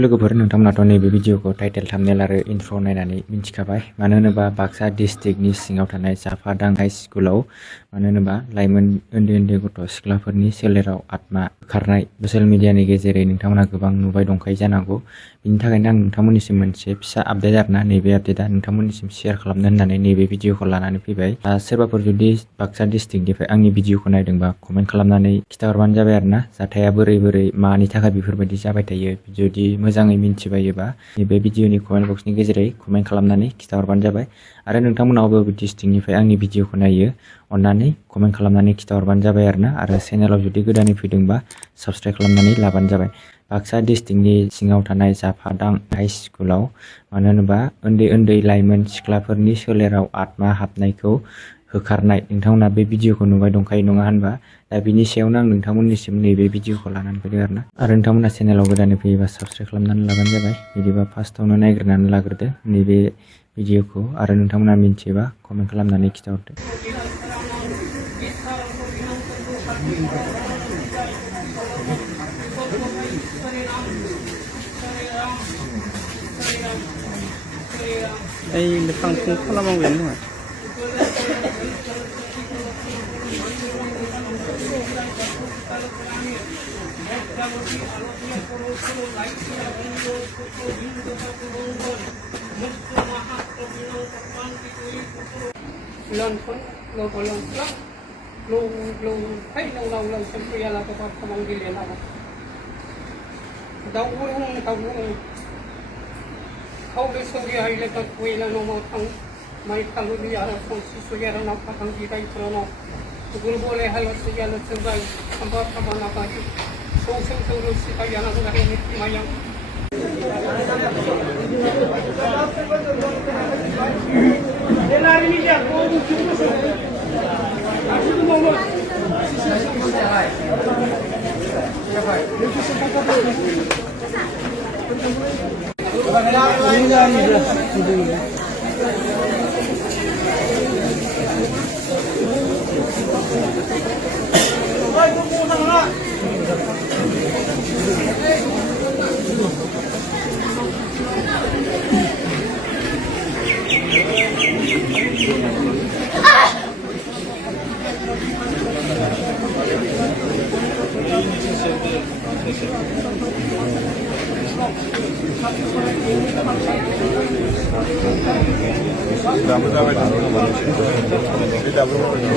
लोगोफोर नोंथांमोनाथ' नैबे भिडिअखौ टाइटेल थाम्बनेल आरो इन्ट्र नायनानै मिन्थिखाबाय मानो होनोबा बाक्सा डिस्ट्रिक्टनि सिङाव थानाय जाफादां हाइ स्कुलाव मानो होनोबा लाइमोन उन्दै गथ' सिख्लाफोरनि सोलेराव आत्मा खारनाय ससियेल मिडियानि गेजेरै नोंथांमोना गोबां नुबाय दंखायो जानांगौ। बिनि थाखायनो आं नोंथांमोननिसिम मोनसे फिसा आपडेट आरोना नैबे आपडेटआ नोंथांमोननिसिम शेयार खालामनो होननानै नैबे भिडिअखौ लानानै फैबाय। सोरबाफोर जुदि बाक्सा डिस्ट्रिक्टनिफ्राय आंनि भिडिअखौ नायदोंबा कमेन्ट खालामनानै खिथाहरबानो जाबाय आरोना जाथाया बोरै मानि थाखाय बेफोरबायदि जाबाय थायो। जुदि मोजाङै मिन्थिबायोबा नैबे भिडिअनि कमेन्ट बक्सनि गेजेरै कमेन्ट खालामनानै खिथाहरबानो जाबाय आरो नोंथांमोना बबे डिस्ट्रिक्टनिफ्राय आंनि भिडिअखौ नायो अन्नानै कमेन्ट खालामनानै खिथाहरबानो जाबाय आरोना आरो चेनेलाव जुदि गोदानै फैदोंबा साबस्क्राइब खालामनानै लाबानो जाबाय। बाक्सा डिस्ट्रिक्टनि सिङाव थानाय जाफादां हाइ स्कुलाव मानो होनोबा उन्दै लाइमोन सिख्लाफोरनि सोलेराव आत्मा हाबनायखौ होखारनाय नोंथांमोना बे भिडिअखौ नुबाय दंखायो नङा होनबा। दा बिनि सायावनो आं नोंथांमोननिसिम नैबे भिडिअखौ लानानै फैदों आरोना आरो नोंथांमोना चेनेलाव गोदानै फैयोबा साबस्क्राइब खालामनानै लाबानो जाबाय। बिदिबा फार्स्टआवनो नायग्रोनानै लाग्रोदो नैबे भिडिअखौ आरो नोंथांमोना मिन्थियोबा कमेन्ट खालामनानै खिथाहरदो। फांफुं खालामनांगोन नङा Kau suri hari letak kuila nomor tang, mai kalau dia ada fungsi suya dan apa tang kita itu no, gul boleh halau suya le sebai, sampai apa nak lagi, sungsung terus kita yang nak lagi ni mayang. Elari ni dia, kau cuba sih, asyik tu mau.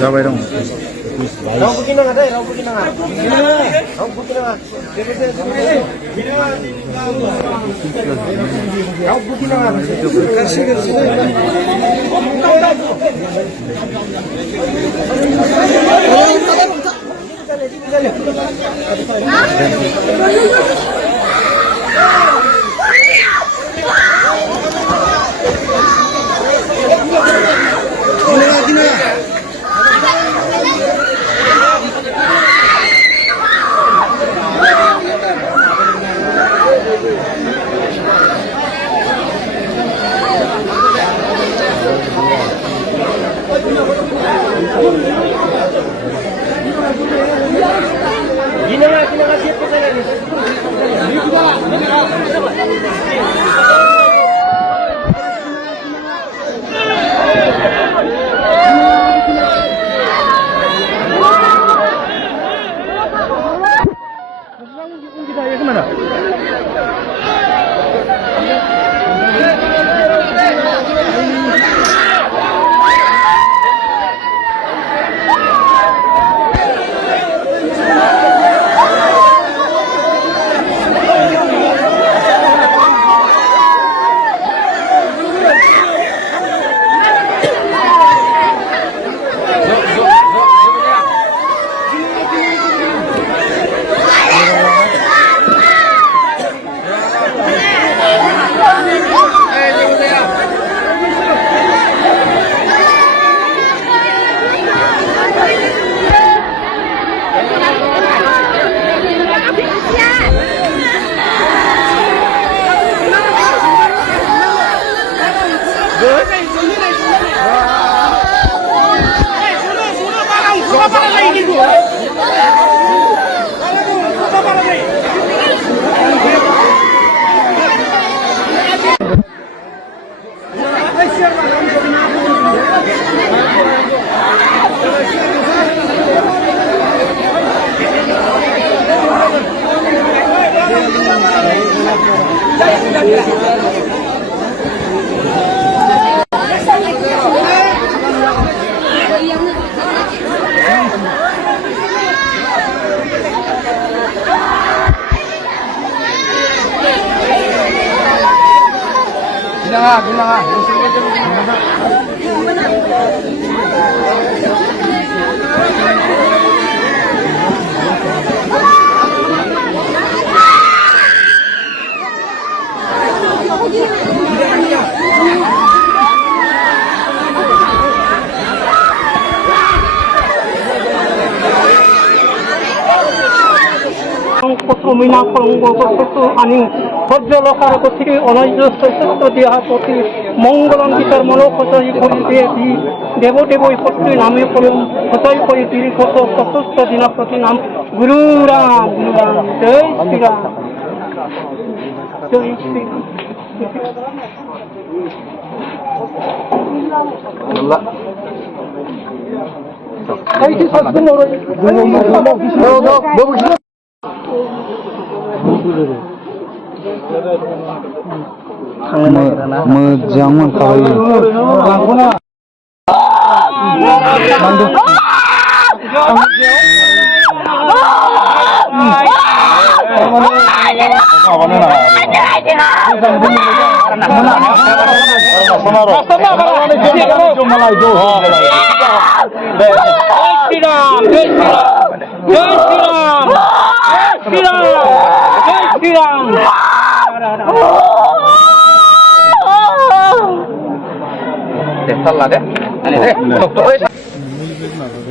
जाबाय दं रावबो गिनाङा दे रावबो गिनाङा रावबो गिनाङा रावबो गिनाङा মিনা করঙ্গ আনি সহ্য লোকার গতি অনৈজ শৈশত্ব দেহা প্রতি মঙ্গলঙ্কিতর মনোকচয় করি দিয়ে দেব দেবই পত্রী নামে করুন কচয় করি দীর্ঘ চতুর্থ দিন প্রতি নাম গুরু রাম জয় শ্রীরাম জয় শ্রীরাম मोजां मोनखाबायो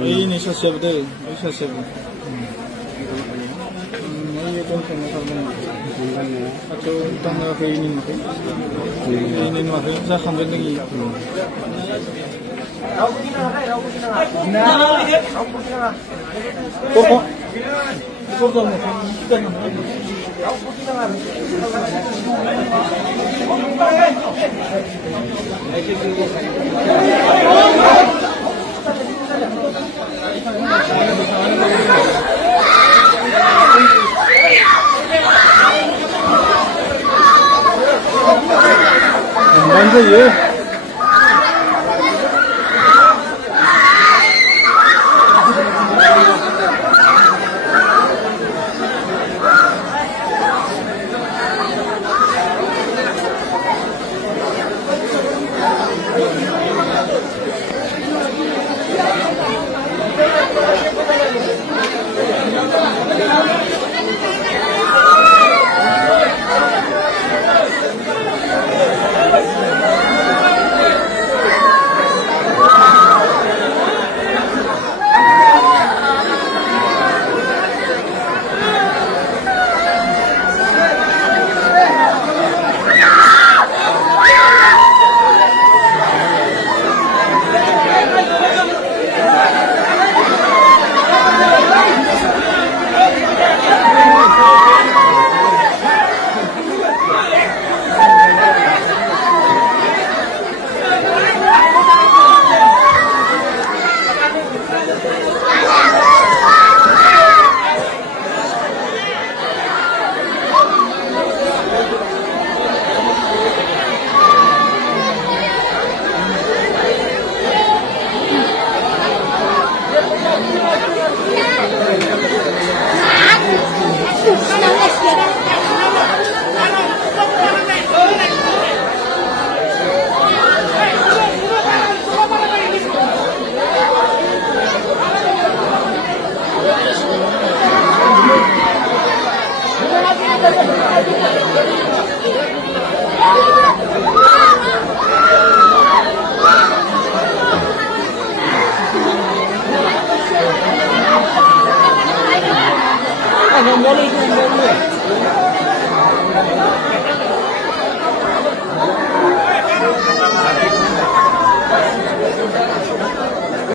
ini sosial deh, sosial. Ini konten atau tangga ini macam saya kamera lagi. Bantu ya.